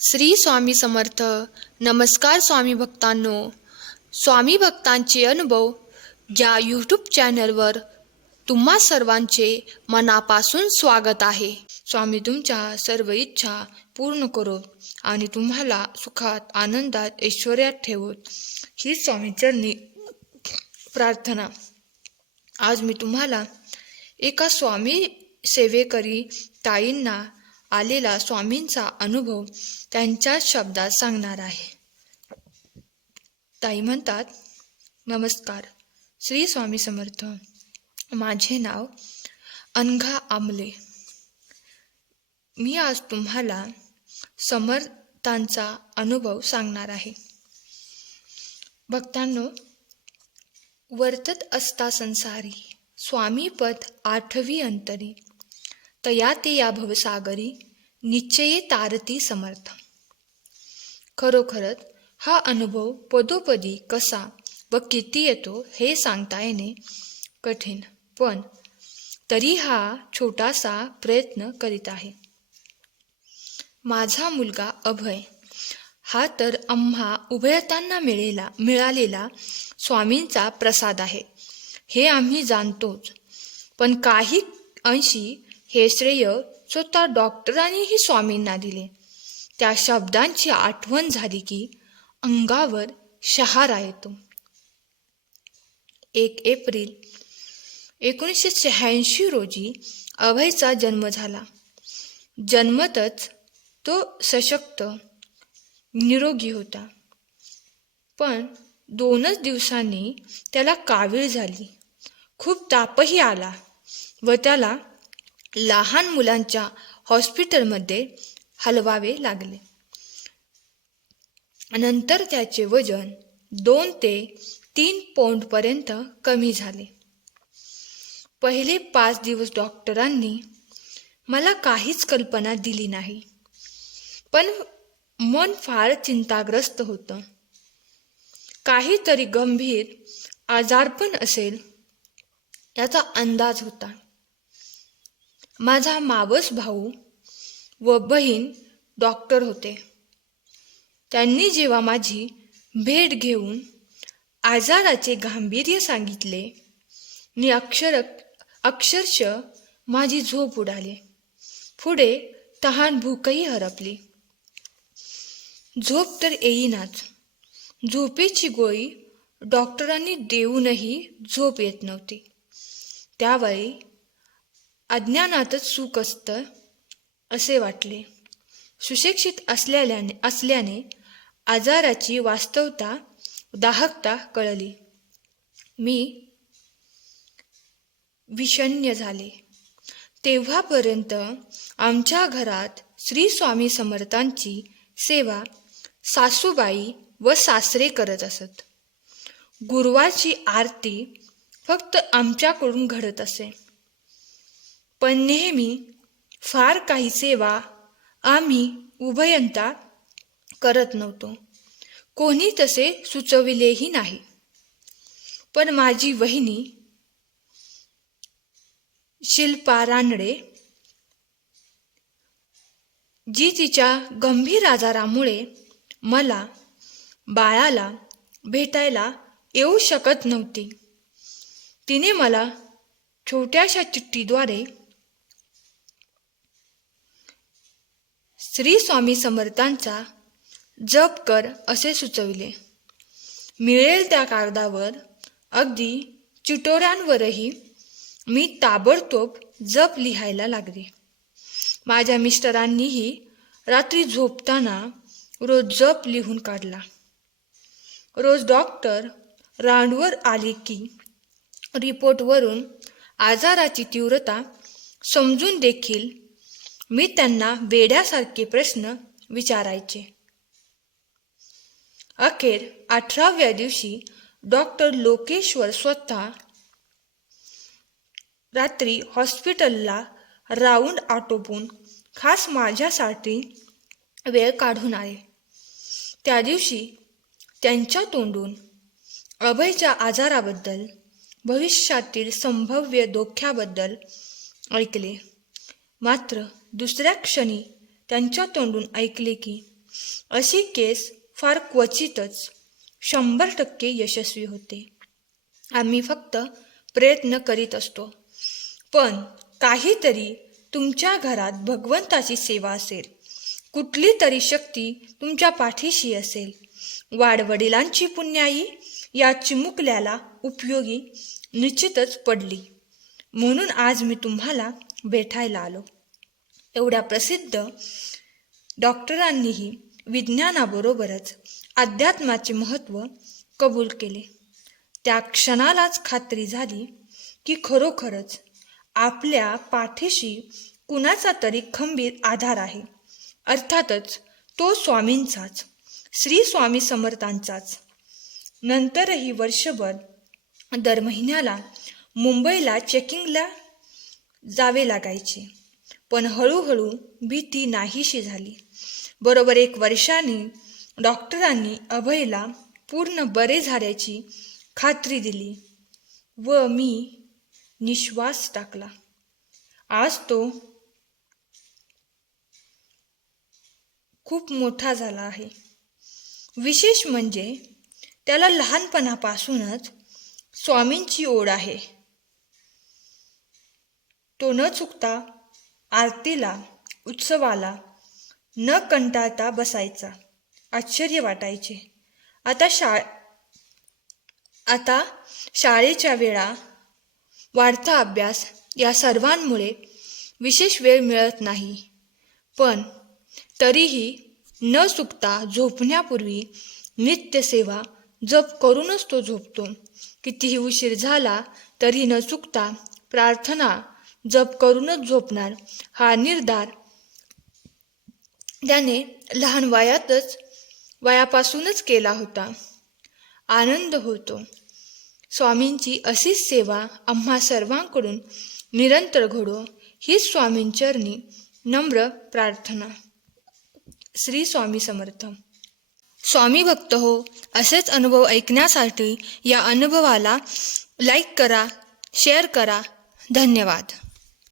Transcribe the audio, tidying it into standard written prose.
श्री स्वामी समर्थ. नमस्कार स्वामी भक्तांनो. स्वामी भक्तांचे अनुभव या यूट्यूब चॅनलवर तुम्हा सर्वांचे मनापासून स्वागत आहे. स्वामी तुमच्या सर्व इच्छा पूर्ण करोत आणि तुम्हाला सुखात, आनंदात, ऐश्वर्यात ठेवोत, ही स्वामी चरणी प्रार्थना. आज मी तुम्हाला एका स्वामी सेवेकरी ताईंना आलेला स्वामींचा अनुभव त्यांच्या शब्दात सांगणार आहे. ताई म्हणतात, नमस्कार श्री स्वामी समर्थ. माझे नाव अनघा आमले. मी आज तुम्हाला समर्थांचा अनुभव सांगणार आहे. भक्तांनो, वर्तत असता संसारी, स्वामीपद आठवी अंतरी, तया ते या भवसागरी, निश्चये तारती समर्थ. खरोखरच हा अनुभव पदोपदी कसा व किती येतो हे सांगता येणे कठीण, पण तरी हा छोटासा प्रयत्न करीत आहे. माझा मुलगा अभय हा तर आम्हा उभयतांना मिळालेला स्वामींचा प्रसाद आहे, हे आम्ही जाणतोच. पण काही अंशी हे श्रेय स्वतः डॉक्टरांनीही स्वामींना दिले. त्या शब्दांची आठवण झाली की अंगावर शहारा येतो. 1 एप्रिल 1986 रोजी अभयचा जन्म झाला. जन्मतच तो सशक्त, निरोगी होता. पण 2च दिवसांनी त्याला कावीळ झाली. खूप तापही आला व त्याला लहान मुलांच्या हॉस्पिटलमध्ये हलवावे लागले. नंतर त्याचे वजन 2 ते 3 पौंडपर्यंत कमी झाले. पहिले 5 दिवस डॉक्टरांनी मला काहीच कल्पना दिली नाही, पण मन फार चिंताग्रस्त होतं. काहीतरी गंभीर आजारपण असेल याचा अंदाज होता. माझा मावस भाऊ व बहीण डॉक्टर होते. त्यांनी जेव्हा माझी भेट घेऊन आजाराचे गांभीर्य सांगितले, मी अक्षरशः माझी झोप उडाली. पुढे तहान भूकही हरपली. झोप तर येईनाच. झोपेची गोळी डॉक्टरांनी देऊनही झोप येत नव्हती. त्यावेळी अज्ञानातच सुख असतं असे वाटले. सुशिक्षित असल्याने आजाराची वास्तवता दाहकता कळली. मी विषण्ण झाले. तेव्हापर्यंत आमच्या घरात श्री स्वामी समर्थांची सेवा सासूबाई व सासरे करत असत. गुरुवारची आरती फक्त आमच्याकडून घडत असे. पण नेहमी फार काही सेवा आम्ही उभयंता करत नव्हतो. कोणी तसे सुचविलेही नाही. पण माझी वहिनी शिल्पा रानडे, जी तिच्या गंभीर आजारामुळे मला बाळाला भेटायला येऊ शकत नव्हती, तिने मला छोट्याशा चिठ्ठीद्वारे श्री स्वामी समर्थांचा जप कर असे सुचविले. मिळेल त्या कागदावर, अगदी चिठोऱ्यांवरही मी ताबडतोब जप लिहायला लागले. माझ्या मिस्टरांनीही रात्री झोपताना रोज जप लिहून काढला. रोज डॉक्टर राऊंडवर आली की रिपोर्टवरून आजाराची तीव्रता समजून देखील मी त्यांना वेड्यासारखे प्रश्न विचारायचे. अखेर 18व्या दिवशी डॉक्टर लोकेश्वर स्वतः रात्री हॉस्पिटलला राऊंड आटोपून खास माझ्यासाठी वेळ काढून आले. त्या दिवशी त्यांच्या तोंडून अभयच्या आजाराबद्दल, भविष्यातील संभाव्य धोक्याबद्दल ऐकले. मात्र दुसऱ्या क्षणी त्यांच्या तोंडून ऐकले की अशी केस फार क्वचितच 100% यशस्वी होते. आम्ही फक्त प्रयत्न करीत असतो. पण काहीतरी तुमच्या घरात भगवंताची सेवा असेल, कुठली तरी शक्ती तुमच्या पाठीशी असेल. वाडवडिलांची पुण्याई या चिमुकल्याला उपयोगी निश्चितच पडली. म्हणून आज मी तुम्हाला भेटायला आलो. एवढ्या प्रसिद्ध डॉक्टरांनीही विज्ञानाबरोबरच अध्यात्माचे महत्त्व कबूल केले. त्या क्षणालाच खात्री झाली की खरोखरच आपल्या पाठीशी कुणाचा तरी खंबीर आधार आहे. अर्थातच तो स्वामींचाच, श्री स्वामी समर्थांचाच. नंतरही वर्षभर दर महिन्याला मुंबईला चेकिंगला जावे लागायचे. पण हळूहळू भीती नाहीशी झाली. बरोबर 1 वर्षाने डॉक्टरांनी अभयला पूर्ण बरे झाल्याची खात्री दिली व मी निश्वास टाकला. आज तो खूप मोठा झाला आहे. विशेष म्हणजे त्याला लहानपणापासूनच स्वामींची ओढ आहे. तो न चुकता आरतीला, उत्सवाला न कंटाळता बसायचा. आश्चर्य वाटायचे. आता शाळेच्या वेळा, वाढता अभ्यास या सर्वांमुळे विशेष वेळ मिळत नाही. पण तरीही न चुकता झोपण्यापूर्वी नित्यसेवा जप करूनच तो झोपतो. कितीही उशीर झाला तरी न चुकता प्रार्थना जप करूनच झोपणार हा निर्धार त्याने लहान वयापासूनच केला होता. आनंद होतो. स्वामींची अशीच सेवा आम्हा सर्वांकडून निरंतर घडो हीच स्वामींचरणी नम्र प्रार्थना. श्री स्वामी समर्थ. स्वामी भक्त हो, असेच अनुभव ऐकण्यासाठी या अनुभवाला लाईक करा, शेअर करा. धन्यवाद.